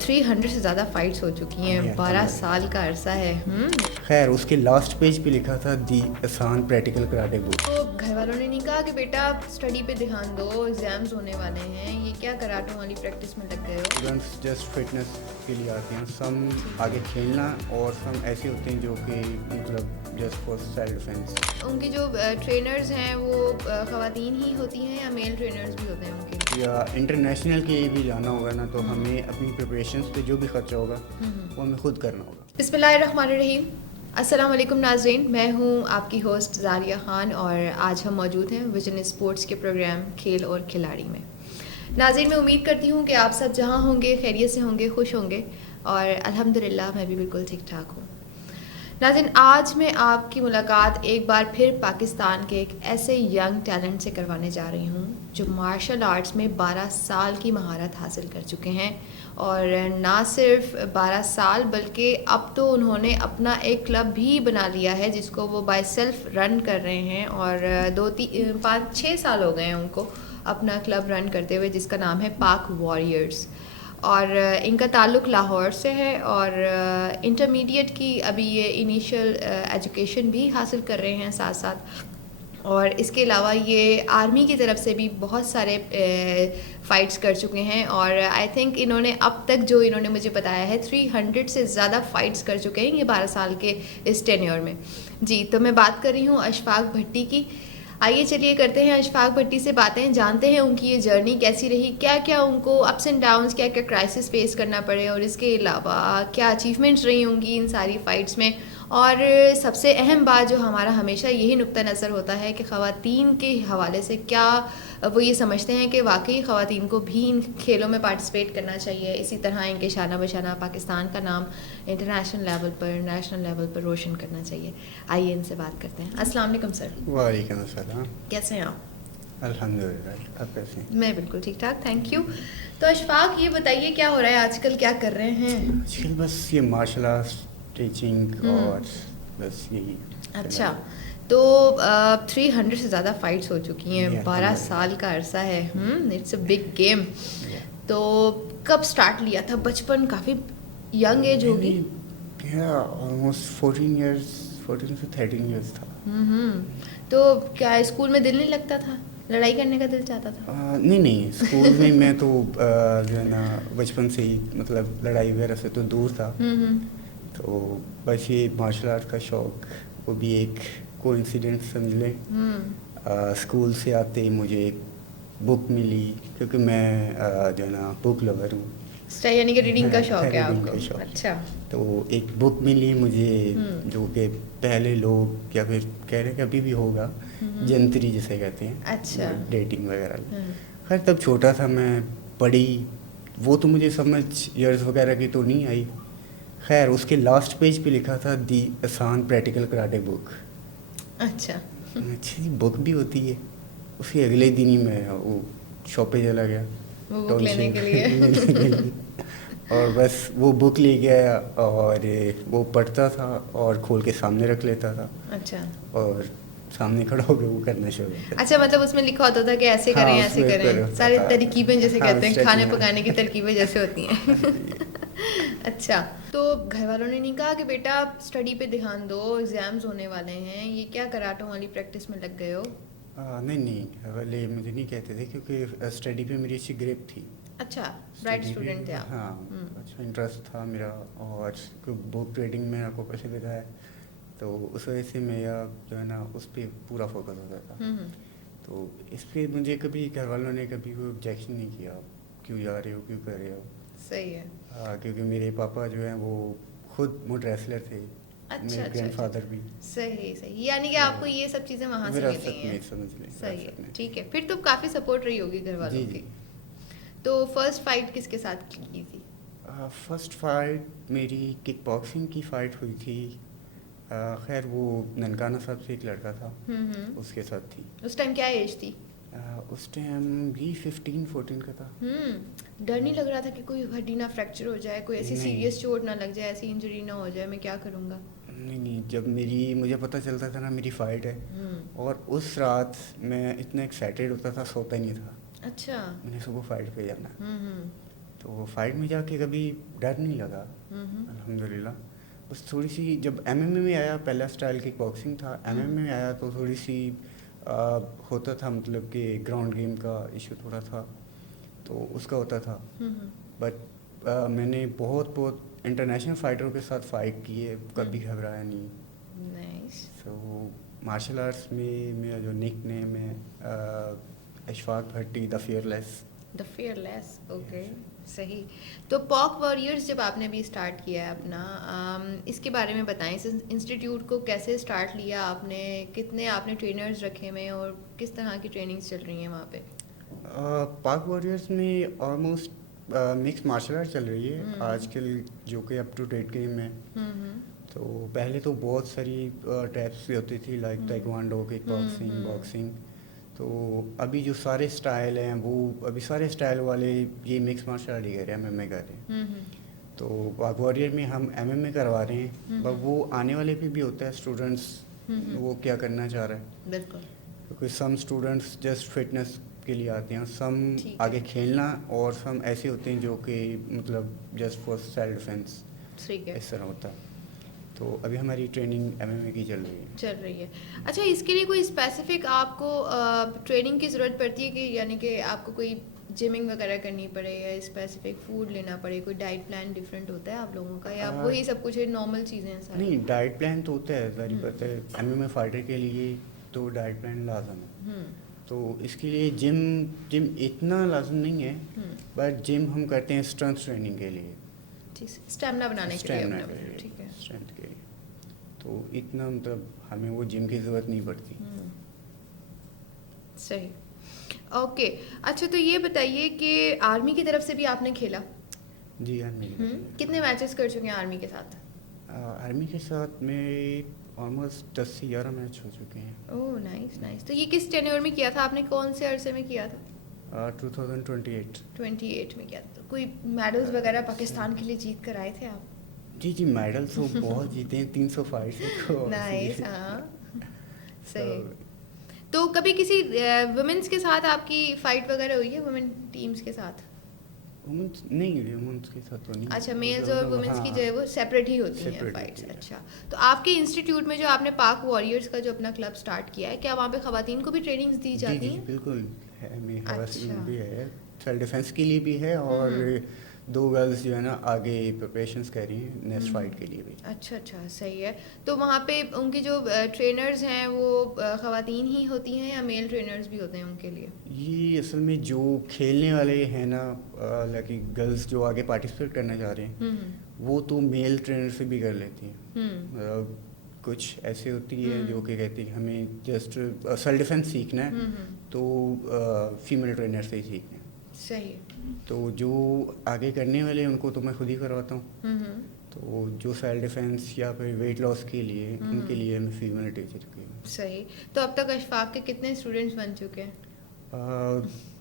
300 سے زیادہ فائٹس ہو چکی ہیں, 12 سال کا عرصہ ہے. خیر اس کے لاسٹ پیج پہ لکھا تھا دی آسان پریکٹیکل کراٹے بک. تو گھر والوں نے نہیں کہا کہ بیٹا اسٹڈی پہ دھیان دو, ایگزامز ہونے والے ہیں, یہ کیا کراٹوں والی پریکٹس میں لگ گئے ہو؟ اسٹوڈنٹس جسٹ فٹنس کے لیے آتے ہیں, سم آگے کھیلنا, اور سم ایسے ہوتے ہیں جو کہ مطلب جسٹ فار سیلف ڈیفینس. ان کی جو ٹرینرز ہیں وہ خواتین ہی ہوتی ہیں یا میل ٹرینرز بھی ہوتے ہیں ان کے؟ یا انٹرنیشنل کے بھی جانا ہوگا نا, تو ہمیں اپنی پریپریشنس پہ جو بھی خرچہ ہوگا وہ ہمیں خود کرنا ہوگا. بسم اللہ الرحمن الرحیم. السلام علیکم ناظرین, میں ہوں آپ کی ہوسٹ زاریہ خان, اور آج ہم موجود ہیں ویژن اسپورٹس کے پروگرام کھیل اور کھلاڑی میں. ناظرین, میں امید کرتی ہوں کہ آپ سب جہاں ہوں گے خیریت سے ہوں گے, خوش ہوں گے, اور الحمدللہ میں بھی بالکل ٹھیک ٹھاک ہوں. ناظرین, آج میں آپ کی ملاقات ایک بار پھر پاکستان کے ایک ایسے ینگ ٹیلنٹ سے کروانے جا رہی ہوں جو مارشل آرٹس میں 12 سال کی مہارت حاصل کر چکے ہیں, اور نہ صرف 12 سال بلکہ اب تو انہوں نے اپنا ایک کلب بھی بنا لیا ہے جس کو وہ بائی سیلف رن کر رہے ہیں, اور 5-6 سال ہو گئے ہیں ان کو اپنا کلب رن کرتے ہوئے, جس کا نام ہے پاک واریئرز. اور ان کا تعلق لاہور سے ہے, اور انٹرمیڈیٹ کی ابھی یہ انیشیل ایجوکیشن بھی حاصل کر رہے ہیں ساتھ ساتھ, اور اس کے علاوہ یہ آرمی کی طرف سے بھی بہت سارے فائٹس کر چکے ہیں, اور آئی تھنک انہوں نے اب تک جو انہوں نے مجھے بتایا ہے 300 سے زیادہ فائٹس کر چکے ہیں یہ 12 سال کے اس ٹینیور میں. جی, تو میں بات کر رہی ہوں اشفاق بھٹی کی. آئیے چلیے کرتے ہیں اشفاق بھٹی سے باتیں, جانتے ہیں ان کی یہ جرنی کیسی رہی, کیا کیا ان کو اپس اینڈ ڈاؤنس, کیا کیا کرائسس فیس کرنا پڑے, اور اس کے علاوہ کیا اچیومنٹس رہی ہوں گی ان ساری فائٹس میں. اور سب سے اہم بات جو ہمارا ہمیشہ یہی نقطہ نظر ہوتا ہے کہ خواتین کے حوالے سے کیا وہ یہ سمجھتے ہیں کہ واقعی خواتین کو بھی ان کھیلوں میں پارٹیسپیٹ کرنا چاہیے, اسی طرح ان کے شانہ بشانہ پاکستان کا نام انٹرنیشنل لیول پر, نیشنل لیول پر روشن کرنا چاہیے. آئیے ان سے بات کرتے ہیں. السلام علیکم سر. وعلیکم السلام. کیسے ہیں آپ؟ الحمدللہ, آپ کیسے ہیں؟ میں بالکل ٹھیک ٹھاک, تھینک یو. تو اشفاق یہ بتائیے کیا ہو رہا ہے آج کل, کیا کر رہے ہیں آج کل بس یہ مارشل آرٹس ٹیچنگ اور بس یہی. اچھا, تو 300 سے زیادہ فائٹس ہو چکی ہیں, 12 سال کا عرصہ ہے, اٹس اے بگ گیم. تو کب سٹارٹ لیا تھا؟ بچپن, کافی ینگ ایج ہوگی. آلموسٹ 14 سے 13 ایئرس تھا. تو کیا اسکول میں دل نہیں لگتا تھا, لڑائی کرنے کا دل چاہتا تھا؟ نہیں, اسکول میں میں تو جو ہے نا بچپن سے ہی مطلب لڑائی وغیرہ سے تو دور تھا. تو بس یہ مارشل آرٹ کا شوق, وہ بھی ایک کوانسیڈنٹ سمجھ لیں. اسکول سے آتے ہی مجھے ایک بک ملی, کیونکہ میں جو ہے نا بک لور ہوں, یعنی کہ ریڈنگ کا شوق ہے آپ کو. شوق. اچھا, تو ایک بک ملی مجھے جو کہ پہلے لوگ یا پھر کہہ رہے کہ ابھی بھی ہوگا, جنتری جسے کہتے ہیں. اچھا, ڈیٹنگ وغیرہ. خیر تب چھوٹا تھا میں, پڑھی وہ تو مجھے سمجھ ایئرز وغیرہ کی تو نہیں آئی. خیر اس کے لاسٹ پیج پہ لکھا تھا دی آسان پریکٹیکل کراٹے بک. اچھا اچھا جی, بک بھی ہوتی ہے. اس کے اگلے دن ہی میں وہ شاپ پہ چلا گیا وہ بک لینے کے لیے. اور بس وہ بک لے گیا اور وہ پڑھتا تھا اور کھول کے سامنے رکھ لیتا تھا. اچھا, اور سامنے کھڑا ہو کے وہ کرنا شروع کرتا. اچھا, مطلب اس میں لکھا ہوتا تھا کہ ایسے کریں, ایسے کریں, ساری ترکیبیں جیسے کہتے ہیں, کھانے پکانے کی ترکیبیں جیسے ہوتی ہیں. اچھا, تو گھر والوں نے نہیں کہا کہ بیٹا اسٹڈی پہ دھیان دو, ایگزامز ہونے والے ہیں, یہ کیا کراٹوں والی پریکٹس میں لگ گئے ہو؟ نہیں, والے مجھے نہیں کہتے تھے کیونکہ اسٹڈی پہ میری اچھی گریپ تھی. اچھا, برائٹ اسٹوڈنٹ تھے آپ. ہاں, اچھا انٹرسٹ تھا میرا, اور بک ریڈنگ میں آپ کو کیسے بتایا, تو اس وجہ سے میرا جو ہے نا اس پہ پورا فوکس ہوتا تھا. تو اس پہ مجھے کبھی گھر والوں نے کبھی کوئی آبجیکشن نہیں کیا, کیوں جا رہے ہو, کیوں کر رہے ہو. صحیح ہے. کیونکہ میرے پاپا جو ہیں وہ خود موڈ ریسلر تھے. اچھا, میرے گرینڈ فادر بھی. صحیح, یعنی کہ آپ کو یہ سب چیزیں وہاں سے ملی ہیں. صحیح ہے, ٹھیک ہے, پھر تو کافی سپورٹ رہی ہوگی گھر والوں کی. تو فرسٹ فائٹ کس کے ساتھ کی تھی؟ فرسٹ فائٹ میری کک باکسنگ کی فائٹ ہوئی تھی. خیر وہ ننکانہ صاحب سے ایک لڑکا تھا, اس کے ساتھ تھی. اس ٹائم کیا ایج تھی؟ اس ٹائم بھی 15-14 کا تھا. ڈر نہیں لگ رہا تھا کہ کوئی ہڈی نہ فریکچر ہو جائے, کوئی ایسی سیریس چوٹ نہ لگ جائے, ایسی انجری نہ ہو جائے, میں کیا کروں گا؟ نہیں, جب مجھے پتہ چلتا تھا نا میری فائٹ ہے, اور اس رات میں اتنا ایکسائٹیڈ ہوتا تھا, سوتا ہی نہیں تھا. اچھا, میں نے صبح فائٹ پہ جانا. تو فائٹ میں جا کے کبھی ڈر نہیں لگا الحمدللہ. بس تھوڑی سی جب ایم ایم اے میں آیا, پہلا اسٹائل کک باکسنگ تھا, ایم ایم اے میں آیا تو تھوڑی سی ہوتا تھا, مطلب کہ گراؤنڈ گیم کا ایشو تھوڑا تھا, تو اس کا ہوتا تھا. بٹ میں نے بہت انٹرنیشنل فائٹروں کے ساتھ فائٹ کی ہے, کبھی گھبرایا نہیں. سو مارشل آرٹس میں میرا جو نک نیم ہے اشفاق بھٹی, دا فیئر لیس. اوکے, صحیح. تو پاک واریئرس جب آپ نے ابھی اسٹارٹ کیا ہے اپنا, اس کے بارے میں بتائیں. اس انسٹیٹیوٹ کو کیسے اسٹارٹ لیا آپ نے, کتنے آپ نے ٹرینرز رکھے ہوئے اور کس طرح کی ٹریننگز چل رہی ہیں وہاں پہ؟ پاک واریئرس میں آلموسٹ مکس مارشل آرٹ چل رہی ہے آج کل, جو کہ اپ ٹو ڈیٹ گیم ہے. تو پہلے تو بہت ساری ٹائپس بھی ہوتی تھی, like taekwondo, kickboxing, boxing. تو ابھی جو سارے اسٹائل ہیں وہ ابھی سارے اسٹائل والے یہ مکس مارشل آرٹ ہی کر رہے ہیں, ایم ایم اے کر رہے ہیں. تو پاک واریئر میں ہم ایم ایم اے کروا رہے ہیں, بٹ وہ آنے والے پہ بھی ہوتا ہے اسٹوڈنٹس وہ کیا کرنا چاہ رہا ہے. بالکل, کیونکہ سم اسٹوڈنٹس جسٹ فٹنس کے لیے آتے ہیں, سم آگے کھیلنا, اور سم ایسے ہوتے ہیں جو کہ مطلب جسٹ فار سیلف ڈیفینس, اس طرح ہوتا ہے. تو ابھی ہماری ٹریننگ ایم ایم اے کی چل رہی ہے. اچھا, اس کے لیے کوئی اسپیسیفک آپ کو ٹریننگ کی ضرورت پڑتی ہے کہ یعنی کہ آپ کو کوئی جمنگ وغیرہ کرنی پڑے یا اسپیسیفک فوڈ لینا پڑے, کوئی ڈائٹ پلان ڈفرینٹ ہوتا ہے آپ لوگوں کا, یا وہی سب کچھ نارمل چیزیں ہیں ساری؟ نہیں, ڈائٹ پلان تو ہوتا ہے, ظاہر بات ہے ایم ایم اے فائٹر کے لیے تو ڈائٹ پلان لازم ہے. تو اس کے لیے جم اتنا لازم نہیں ہے, بٹ جم ہم کرتے ہیں اسٹرینتھ ٹریننگ کے لیے, اسٹیمنا بنانے کے لیے. ٹھیک ہے, اسٹرینتھ کے لیے. تو اتنا مطلب ہمیں وہ جم کی ضرورت نہیں پڑتی. صحیح, اوکے. اچھا, تو یہ بتائیے کہ آرمی کی طرف سے بھی آپ نے کھیلا؟ جی آرمی. کتنے میچز کر چکے ہیں آرمی کے ساتھ؟ آرمی کے ساتھ میں آلموسٹ 10 سے 11 میچ ہو چکے ہیں. اوہ نائس. تو یہ کس ٹینیور میں کیا تھا آپ نے, کون سے عرصے میں کیا تھا؟ 2028 میں کیا تھا. کوئی میڈلز وغیرہ پاکستان کے لیے جیت کر آئے تھے آپ؟ جی میڈل تو بہت جیتے ہیں, 300 فائٹس. نائس, ہاں صحیح. تو کبھی کسی ویمنس کے ساتھ آپ کی فائٹ وغیرہ ہوئی ہے, ویمن ٹیمز کے ساتھ؟ نہیں, ویمنس کے ساتھ تو نہیں. اچھا, میلز اور ویمنس کی جو ہے وہ سیپریٹ ہی ہوتی ہیں فائٹس. اچھا, تو آپ کے انسٹیٹیوٹ میں جو آپ نے پاک واریئرس کا جو اپنا کلب سٹارٹ کیا ہے, کیا وہاں پہ خواتین کو بھی ٹریننگز دی جاتی ہیں؟ جی بالکل ہے, بھی ہے, سیلف ڈیفینس کے لیے بھی ہے, اور 2 گرلس جو ہے نا آگے پریپریشنس کر رہی ہیں نیکسٹ فائٹ کے لیے بھی. اچھا, صحیح ہے. تو وہاں پہ ان کی جو ٹرینرز ہیں وہ خواتین ہی ہوتی ہیں یا میل ٹرینرز بھی ہوتے ہیں ان کے لیے؟ یہ اصل میں جو کھیلنے والے ہیں نا, لائک گرلس جو آگے پارٹیسپیٹ کرنا چاہ رہے ہیں, وہ تو میل ٹرینر سے بھی کر لیتی ہیں. کچھ ایسے ہوتی ہے جو کہ کہتی ہے ہمیں جسٹ سیلف ڈیفینس سیکھنا ہے, تو فیمیل ٹرینر سے ہی سیکھنا ہے. صحیح. تو جو آگے کرنے والے ہیں ان کو تو میں خود ہی کرواتا ہوں. تو جو سیلف ڈیفینس یا پھر ویٹ لاس کے لیے, ان کے لیے میں فیمیل ٹیچر کی ہوں. صحیح. تو اب تک اشفاق کے کتنے اسٹوڈنٹس بن چکے ہیں؟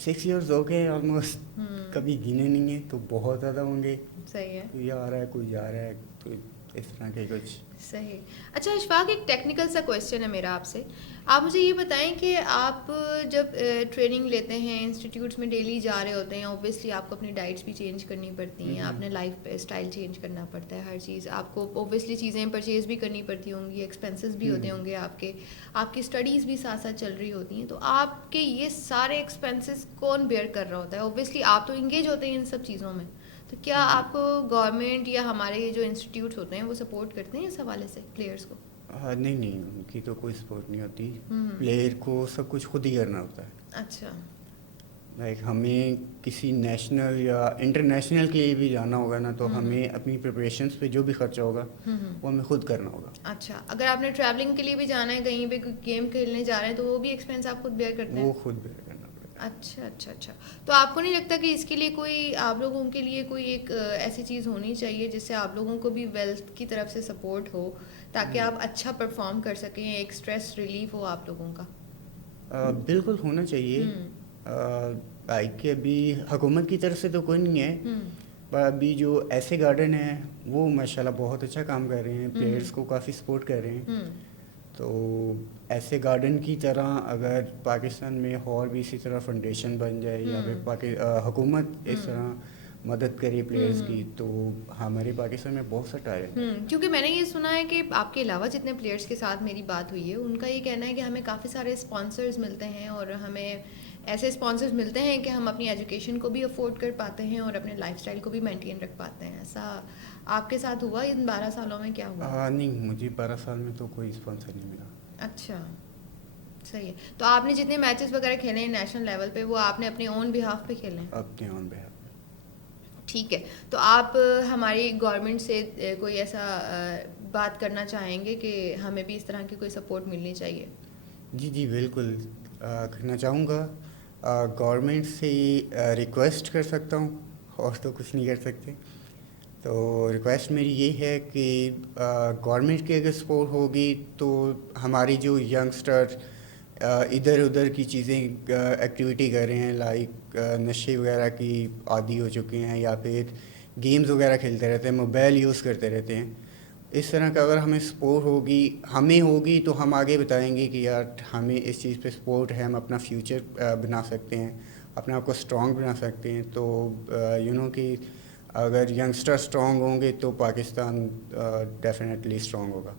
6 ایئرز ہو گئے آلموسٹ, کبھی گنے نہیں ہیں, تو بہت زیادہ ہوں گے. صحیح ہے. کوئی آ رہا ہے, کوئی جا رہا ہے, تو اس طرح کے کچھ. صحیح. اچھا اشفاق, ایک ٹیکنیکل سا کویشچن ہے میرا آپ سے. آپ مجھے یہ بتائیں کہ آپ جب ٹریننگ لیتے ہیں, انسٹیٹیوٹس میں ڈیلی جا رہے ہوتے ہیں, اوبویسلی آپ کو اپنی ڈائٹس بھی چینج کرنی پڑتی ہیں, آپ نے لائف اسٹائل چینج کرنا پڑتا ہے, ہر چیز آپ کو اوبویسلی چیزیں پرچیز بھی کرنی پڑتی ہوں گی, ایکسپینسز بھی ہوتے ہوں گے آپ کی اسٹڈیز بھی ساتھ ساتھ چل رہی ہوتی ہیں. تو آپ کے یہ سارے ایکسپینسز کون بیئر کر رہا ہوتا ہے؟ اوبویسلی آپ تو انگیج ہوتے ہیں ان سب چیزوں میں, تو کیا آپ کو گورنمنٹ یا ہمارے یہ جو انسٹیٹیوٹس ہوتے ہیں وہ سپورٹ کرتے ہیں اس حوالے سے پلیئرس کو؟ نہیں, ان کی تو کوئی سپورٹ نہیں ہوتی. پلیئر کو سب کچھ خود ہی کرنا ہوتا ہے. اچھا. لائک ہمیں کسی نیشنل یا انٹرنیشنل کے لیے بھی جانا ہوگا نا, تو ہمیں اپنی پریپریشنس پہ جو بھی خرچہ ہوگا وہ ہمیں خود کرنا ہوگا. اچھا, اگر آپ نے ٹریولنگ کے لیے بھی جانا ہے, کہیں پہ گیم کھیلنے جا رہے ہیں, تو وہ بھی ایکسپینس آپ خود بیئر کرتے ہیں؟ وہ خود بیئر کرنا پڑتا ہے. اچھا. تو آپ کو نہیں لگتا کہ اس کے لیے کوئی آپ لوگوں کے لیے کوئی ایک ایسی چیز ہونی چاہیے جس سے آپ لوگوں کو بھی ویلتھ کی طرف سے سپورٹ ہو, تاکہ آپ اچھا پرفارم کر سکیں, ایک اسٹریس ریلیف ہو آپ لوگوں کا؟ بالکل ہونا چاہیے. کہ ابھی حکومت کی طرف سے تو کوئی نہیں ہے, پر ابھی جو ایسے گارڈن ہیں وہ ماشاءاللہ بہت اچھا کام کر رہے ہیں, پلیئرس کو کافی سپورٹ کر رہے ہیں. تو ایسے گارڈن کی طرح اگر پاکستان میں اور بھی اسی طرح فنڈیشن بن جائے, یا پھر حکومت اس طرح مدد کرے پلیئرز کی, تو ہمارے پاکستان میں بہت سا ٹیلنٹ. کیونکہ میں نے یہ سنا ہے کہ آپ کے علاوہ جتنے پلیئرس کے ساتھ میری بات ہوئی ہے ان کا یہ کہنا ہے کہ ہمیں کافی سارے اسپانسرز ملتے ہیں اور ہمیں ایسے اسپانسرز ملتے ہیں کہ ہم اپنی ایجوکیشن کو بھی افورڈ کر پاتے ہیں اور اپنے لائف اسٹائل کو بھی مینٹین رکھ پاتے ہیں. ایسا آپ کے ساتھ ہوا ان 12 سالوں میں؟ کیا ہوا؟ نہیں, مجھے 12 سال میں تو کوئی اسپانسر نہیں ملا. اچھا, صحیح ہے. تو آپ نے جتنے میچز وغیرہ کھیلے ہیں نیشنل لیول پہ وہ آپ نے اپنے اون بہاف پہ کھیلے ہیں؟ اپنے اون بہاف. ٹھیک ہے. تو آپ ہماری گورنمنٹ سے کوئی ایسا بات کرنا چاہیں گے کہ ہمیں بھی اس طرح کی کوئی سپورٹ ملنی چاہیے؟ جی بالکل کرنا چاہوں گا. گورنمنٹ سے ریکویسٹ کر سکتا ہوں, اور تو کچھ نہیں کر سکتے. تو ریکویسٹ میری یہ ہے کہ گورنمنٹ کی اگر سپورٹ ہوگی تو ہماری جو ینگسٹر ادھر ادھر کی چیزیں ایکٹیویٹی کر رہے ہیں, لائک نشے وغیرہ کی عادی ہو چکے ہیں, یا پھر گیمز وغیرہ کھیلتے رہتے ہیں, موبائل یوز کرتے رہتے ہیں, اس طرح کا اگر ہمیں سپورٹ ہوگی تو ہم آگے بتائیں گے کہ یار ہمیں اس چیز پہ سپورٹ ہے, ہم اپنا فیوچر بنا سکتے ہیں, اپنے آپ کو اسٹرانگ بنا سکتے ہیں. تو کہ اگر ینگسٹر اسٹرانگ ہوں گے تو پاکستان ڈیفینیٹلی اسٹرانگ ہوگا.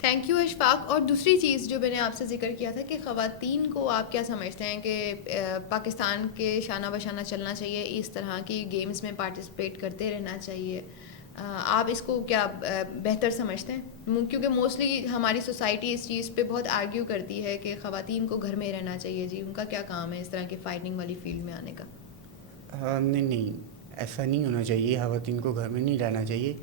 Thank you Ashfaq. اور دوسری چیز جو میں نے آپ سے ذکر کیا تھا کہ خواتین کو آپ کیا سمجھتے ہیں کہ پاکستان کے شانہ بشانہ چلنا چاہیے, اس طرح کی گیمز میں پارٹیسپیٹ کرتے رہنا چاہیے, آپ اس کو کیا بہتر سمجھتے ہیں؟ کیونکہ موسٹلی ہماری سوسائٹی اس چیز پہ بہت آرگیو کرتی ہے کہ خواتین کو گھر میں رہنا چاہیے. جی ان کا کیا کام ہے اس طرح کے فائٹنگ والی فیلڈ میں آنے کا؟ نہیں, ایسا نہیں ہونا چاہیے. خواتین کو گھر میں نہیں رہنا چاہیے,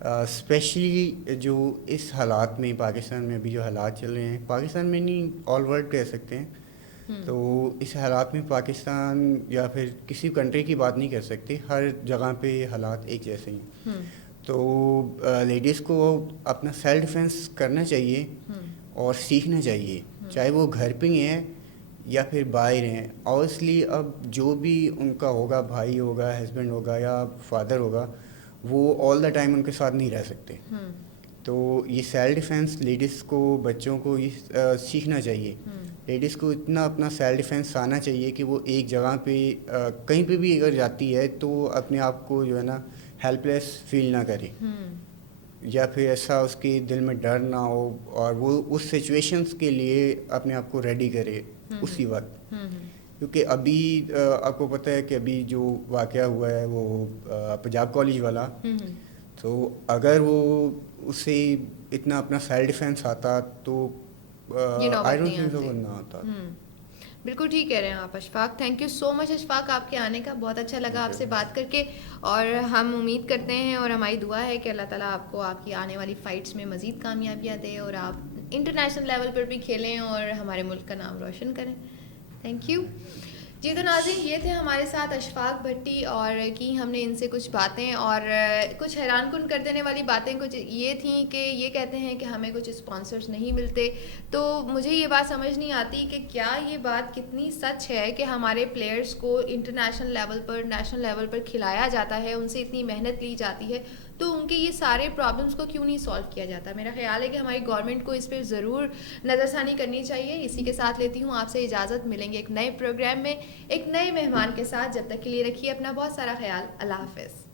اسپیشلی جو اس حالات میں پاکستان میں ابھی جو حالات چل رہے ہیں, پاکستان میں نہیں آل ورلڈ کہہ سکتے ہیں. تو اس حالات میں پاکستان یا پھر کسی کنٹری کی بات نہیں کر سکتے, ہر جگہ پہ حالات ایک جیسے ہیں. تو لیڈیز کو اپنا سیلف ڈیفینس کرنا چاہیے اور سیکھنا چاہیے, چاہے وہ گھر پہ ہی ہیں یا پھر باہر ہیں. اوبویسلی اب جو بھی ان کا ہوگا, بھائی ہوگا, ہسبینڈ ہوگا یا فادر ہوگا, وہ آل دا ٹائم ان کے ساتھ نہیں رہ سکتے. تو یہ سیلف ڈیفینس لیڈیز کو, بچوں کو یہ سیکھنا چاہیے. لیڈیز کو اتنا اپنا سیلف ڈیفینس آنا چاہیے کہ وہ ایک جگہ پہ کہیں پہ بھی اگر جاتی ہے تو اپنے آپ کو جو ہے نا ہیلپ لیس فیل نہ کرے, یا پھر ایسا اس کے دل میں ڈر نہ ہو, اور وہ اس سچویشنس کے لیے اپنے آپ کو ریڈی کرے اسی وقت. کیونکہ ابھی آپ کو پتہ ہے کہ ابھی جو واقعہ ہوا ہے وہ پنجاب کالج والا, تو اگر وہ اسے اتنا اپنا سیلف ڈیفینس آتا تو آئی ڈونٹ تھنک وہ نہ آتا. بالکل ٹھیک کہہ رہے ہیں آپ اشفاق. تھینک یو سو مچ اشفاق آپ کے آنے کا, بہت اچھا لگا آپ سے بات کر کے, اور ہم امید کرتے ہیں اور ہماری دعا ہے کہ اللہ تعالیٰ آپ کو آپ کی آنے والی فائٹس میں مزید کامیابیاں دے اور آپ انٹرنیشنل لیول پر بھی کھیلیں اور ہمارے ملک کا نام روشن کریں. Thank you. جی تو ناظرین, یہ تھے ہمارے ساتھ اشفاق بھٹی, اور کی ہم نے ان سے کچھ باتیں, اور کچھ حیران کن کر دینے والی باتیں کچھ یہ تھیں کہ یہ کہتے ہیں کہ ہمیں کچھ اسپانسرز نہیں ملتے. تو مجھے یہ بات سمجھ نہیں آتی کہ کیا یہ بات کتنی سچ ہے کہ ہمارے پلیئرز کو انٹرنیشنل لیول پر, نیشنل لیول پر کھلایا جاتا ہے, ان سے اتنی محنت لی جاتی ہے, تو ان کے یہ سارے پرابلمس کو کیوں نہیں سالو کیا جاتا؟ میرا خیال ہے کہ ہماری گورنمنٹ کو اس پہ ضرور نظر ثانی کرنی چاہیے. اسی کے ساتھ لیتی ہوں آپ سے اجازت, ملیں گے ایک نئے پروگرام میں ایک نئے مہمان کے ساتھ. جب تک کے لیے رکھیے اپنا بہت سارا خیال. اللہ حافظ.